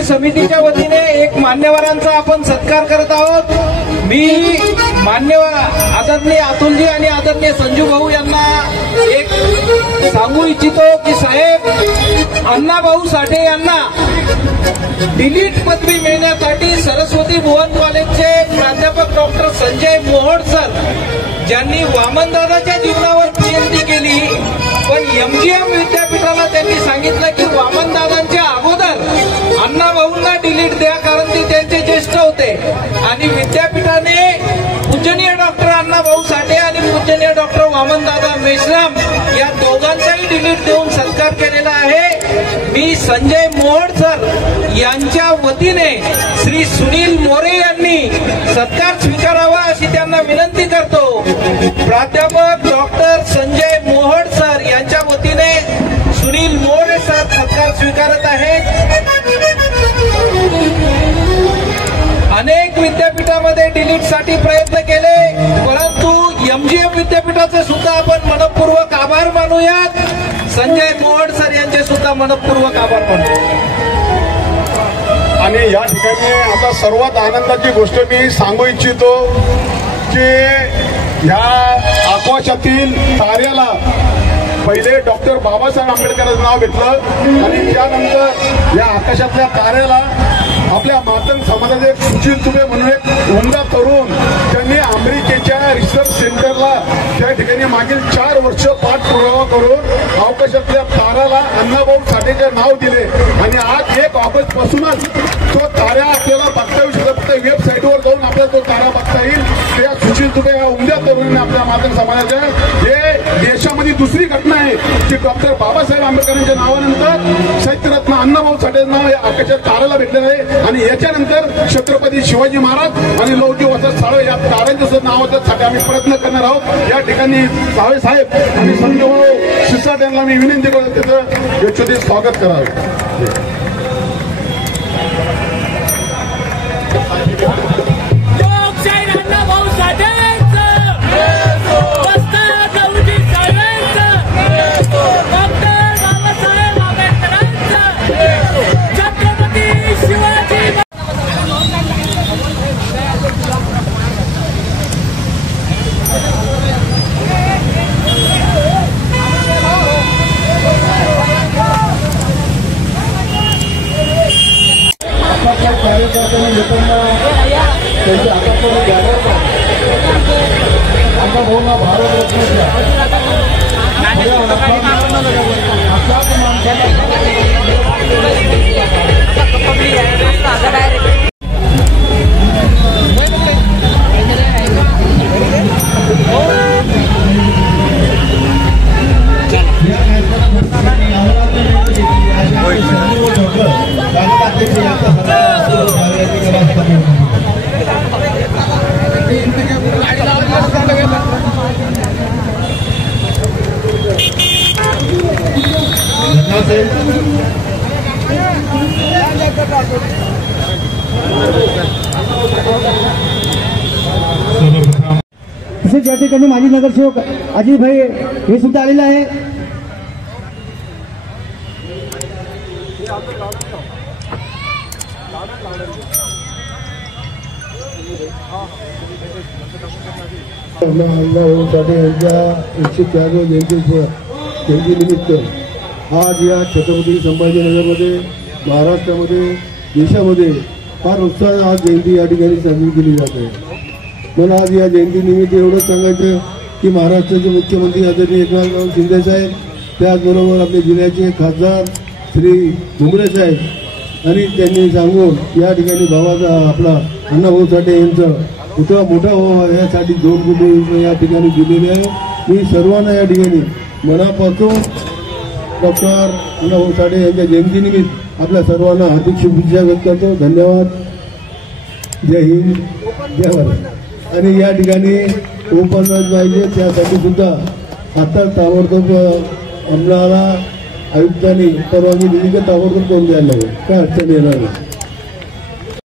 कृती समितीच्या वतीने एक मान्यवरांचा आपण सत्कार करत आहोत। मी मान्यवर आदरणीय अतुलजी आणि आदरणीय संजू भाऊ यांना एक सांगू इच्छितो की साहेब अण्णाभाऊ साठे यांना डिलीट पदवी मिळण्यासाठी सरस्वती भुवन कॉलेजचे प्राध्यापक डॉक्टर संजय मोहोड सर ज्यांनी वामनदादाच्या जीवनावर पीएचडी केली, पण एमजीएम विद्यापीठाला त्यांनी सांगितलं की वामनदादांच्या अगोदर अण्णाभाऊंना डिलीट द्या, कारण ते त्यांचे ज्येष्ठ होते। आणि विद्यापीठाने पूजनीय डॉक्टर अण्णाभाऊ साठे आणि पूजनीय डॉक्टर वामनदादा मेश्राम या दोघांचाही डिलीट देऊन सत्कार केलेला आहे। मी संजय मोहोड सर यांच्या वतीने श्री सुनील मोरे यांनी सत्कार स्वीकारावा अशी त्यांना विनंती करतो। प्राध्यापक डॉक्टर संजय मोहोड सर यांच्या वतीने सुनील मोरे सर सत्कार स्वीकारत आहेत। अनेक विद्यापीठामध्ये डिलीट साठी प्रयत्न केले, परंतु एमजीएम विद्यापीठाचे सुद्धा आपण मनपूर्वक आभार मानूयात। संजय मोहोड सर यांचे सुद्धा मनपूर्वक आभार मानू। आणि या ठिकाणी आता सर्वात आनंदाची गोष्ट मी सांगू इच्छितो की ह्या आकाशातील ताऱ्याला पहिले डॉक्टर बाबासाहेब आंबेडकरांचं नाव घेतलं आणि त्यानंतर या आकाशातल्या ताऱ्याला आपल्या मातंग समाजाचे एक सुशील तुबे म्हणून एक उमदा तरुण त्यांनी अमेरिकेच्या रिसर्च सेंटरला त्या ठिकाणी मागील 4 वर्ष पाठपुरावा करून अवकाशातल्या ताराला अण्णाभाऊ साठेचे नाव दिले आणि आज 1 ऑगस्ट पासूनच तो तारा आपल्याला बघता येऊ शकतो। फक्त वेबसाईटवर जाऊन आपल्याला तो तारा बघता येईल। त्या सुशील तुबे या उमद्या तरुणीने आपल्या मातंग समाजाच्या हे देशामध्ये दुसरी घटना आहे की डॉक्टर बाबासाहेब आंबेडकरांच्या नावानंतर साहित्यरत्न अण्णाभाऊ साठेचं नाव या आकाशात ताराला भेटलेलं आहे। आणि याच्यानंतर छत्रपती शिवाजी महाराज आणि लौजी वसंत साळवे या ताऱ्यांच्या सुद्धा नावासाठी आम्ही प्रयत्न करणार आहोत। या ठिकाणी साळवे साहेब आणि संजय शिरसाट यांना मी विनंती करतो त्याचं यशोदे स्वागत करावं। त्यांच्या हातातून द्यावं आमचा भाऊंना भारतरत्न अशाच माणसाला तसेच या ठिकाणी माजी नगरसेवक अजित भाई हे सुद्धा आलेले आहे। अण्णाभाऊ साठे यांच्या 104व्या जयंतीनिमित्त आज या छत्रपती संभाजीनगरमध्ये महाराष्ट्रामध्ये देशामध्ये फार उत्साहात आज जयंती या ठिकाणी साजरी केली जाते। पण आज या जयंतीनिमित्त एवढंच सांगायचं की महाराष्ट्राचे मुख्यमंत्री आदरणीय एकनाथ शिंदे साहेब, त्याचबरोबर आपल्या जिल्ह्याचे खासदार श्री भुमरे साहेब आणि त्यांनी सांगून या ठिकाणी भावाचा आपला अण्णाभाऊ साठे यांचं पुतळा मोठा व्हावा यासाठी 2 कोटी रुपये या ठिकाणी दिलेले आहे। मी सर्वांना या ठिकाणी मनापासून डॉक्टर अण्णाभाऊ साठे यांच्या जयंतीनिमित्त आपल्या सर्वांना हार्दिक शुभेच्छा व्यक्त करतो। धन्यवाद। जय हिंद, जय भारत। आणि या ठिकाणी ओपन पाहिजे त्यासाठी सुद्धा आता ताबडतोब आम्हाला आयुक्तांनी परवानगी दिली की ताबडतोब करून द्यायला लागेल, काय अडचण येणार नाही।